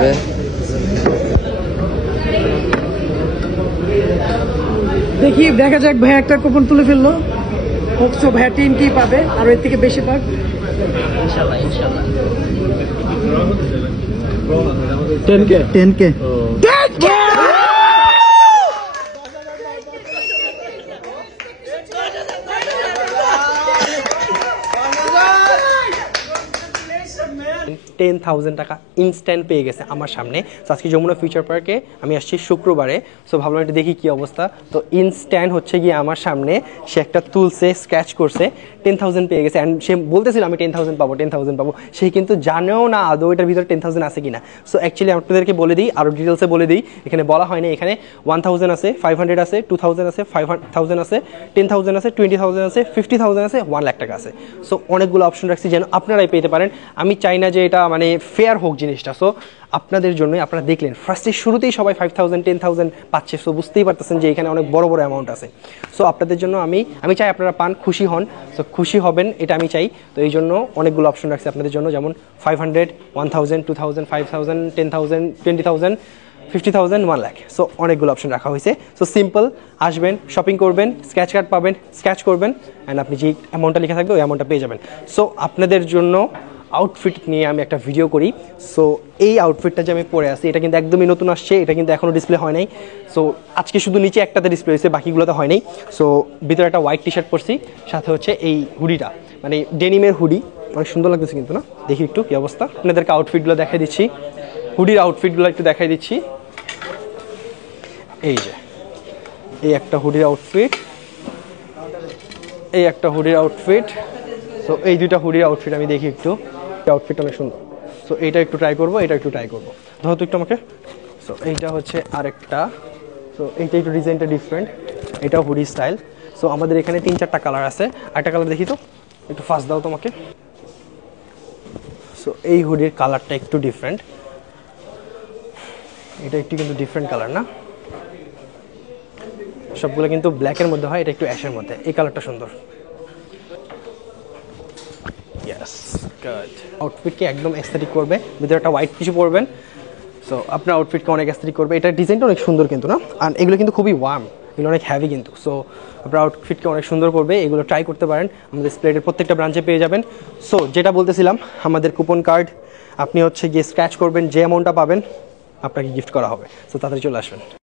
নেবে। দেখি দেখা যাক ভাই একটা কুপন তুলে ফেললো, হোপসো ভাই 10K পাবে আর এর থেকে বেশি পাক ইনশাআল্লাহ ইনশাআল্লাহ 10K টাকা ইনস্ট্যান্ট পেয়ে গেছে আমার সামনে। তো আজকে যমুনা ফিউচার পার্কে আমি আসছি শুক্রবারে, সো ভাবলাম একটু দেখি কী অবস্থা। তো ইনস্ট্যান্ট হচ্ছে গিয়ে আমার সামনে সে একটা তুলছে, স্ক্র্যাচ করছে, 10,000 পেয়ে গেছে। অ্যান্ড সে বলতেছিল আমি 10,000 পাবো 10,000 পাবো, সে কিন্তু জানেও না আদৌ এটার ভিতরে 10,000 আছে কিনা। সো অ্যাকচুয়ালি আপনাদেরকে বলে দিই, আরও ডিটেলসে বলে দিই, এখানে বলা হয় না। এখানে 1000 আছে, 500 আছে, 2000 আছে, 5000 আছে, 10,000 আছে, 20,000 আছে, 50,000 আছে, 1 লাখ টাকা আছে। সো অনেকগুলো অপশন রাখছি যেন আপনারাই পেতে পারেন। আমি চাই না যে এটা মানে ফেয়ার হোক জিনিসটা। সো আপনাদের জন্যই, আপনারা দেখলেন ফার্স্টে শুরুতেই সবাই 5,000 10,000 পাচ্ছে। সো বুঝতেই পারতেছেন যে এখানে অনেক বড় বড় অ্যামাউন্ট আছে। সো আপনাদের জন্য আমি চাই আপনারা পান, খুশি হন। সো খুশি হবেন এটা আমি চাই। তো এই জন্য অনেকগুলো অপশন রাখছি আপনাদের জন্য, যেমন 500, 1000, 2000, 5000, 10,000, 20,000, 50,000, 1 লাখ। সো অনেকগুলো অপশন রাখা হয়েছে। সো সিম্পল, আসবেন, শপিং করবেন, স্ক্র্যাচ কার্ড পাবেন, স্ক্র্যাচ করবেন, অ্যান্ড আপনি যে অ্যামাউন্টটা লেখা থাকবে ওই অ্যামাউন্টটা পেয়ে যাবেন। সো আপনাদের জন্য আউটফিট নিয়ে আমি একটা ভিডিও করি। সো এই আউটফিটটা যে আমি পরে আছি এটা কিন্তু একদমই নতুন আসছে, এটা কিন্তু এখনও ডিসপ্লে হয় নাই। সো আজকে শুধু নিচে একটাতে ডিসপ্লে হয়েছে, বাকিগুলোতে হয় নাই। সো ভিতরে একটা হোয়াইট টি শার্ট পরছি, সাথে হচ্ছে এই হুডিটা, মানে ডেনিমের হুডি, অনেক সুন্দর লাগতেছে কিন্তু না। দেখি একটু কী অবস্থা, আপনাদেরকে আউটফিটগুলো দেখাই দিচ্ছি, হুডির আউটফিটগুলো একটু দেখাই দিচ্ছি। এই যে এই একটা হুডির আউটফিট, এই একটা হুডির আউটফিট। সো এই দুইটা হুডির আউটফিট আমি দেখি একটু, আউটফিটটা অনেক সুন্দর। সো এইটা একটু ট্রাই করবো, এটা একটু ট্রাই করবো, ধরো তো একটু আমাকে। সো এইটা হচ্ছে আরেকটা, সো এইটা একটু ডিজাইনটা ডিফারেন্ট, এটা হুডি স্টাইল। সো আমাদের এখানে 3-4টা কালার আছে, আরেকটা কালার দেখি তো, একটু ফার্স্ট দাও তোমাকে। সো এই হুডির কালারটা একটু ডিফারেন্ট, এটা একটু কিন্তু ডিফারেন্ট কালার না, সবগুলো কিন্তু ব্ল্যাকের মধ্যে হয়, এটা একটু অ্যাশের মধ্যে। এই কালারটা সুন্দর। Yes, good. আউটফিটকে একদম অ্যাস্থেটিক করবে, ভিতরে একটা হোয়াইট কিছু পরবেন। সো আপনার আউটফিটকে অনেক অ্যাস্থেটিক করবে। এটার ডিজাইনটা অনেক সুন্দর কিন্তু না, আর এগুলো কিন্তু খুবই ওয়ার্ম, এগুলো অনেক হ্যাভি কিন্তু। সো আপনার আউটফিটকে অনেক সুন্দর করবে, এগুলো ট্রাই করতে পারেন, আমাদের স্প্লেডের প্রত্যেকটা ব্রাঞ্চে পেয়ে যাবেন। সো যেটা বলতেছিলাম, আমাদের কুপন কার্ড আপনি হচ্ছে গিয়ে স্ক্র্যাচ করবেন, যে অ্যামাউন্টটা পাবেন আপনাকে গিফট করা হবে। সো তাড়াতাড়ি চলে আসবেন।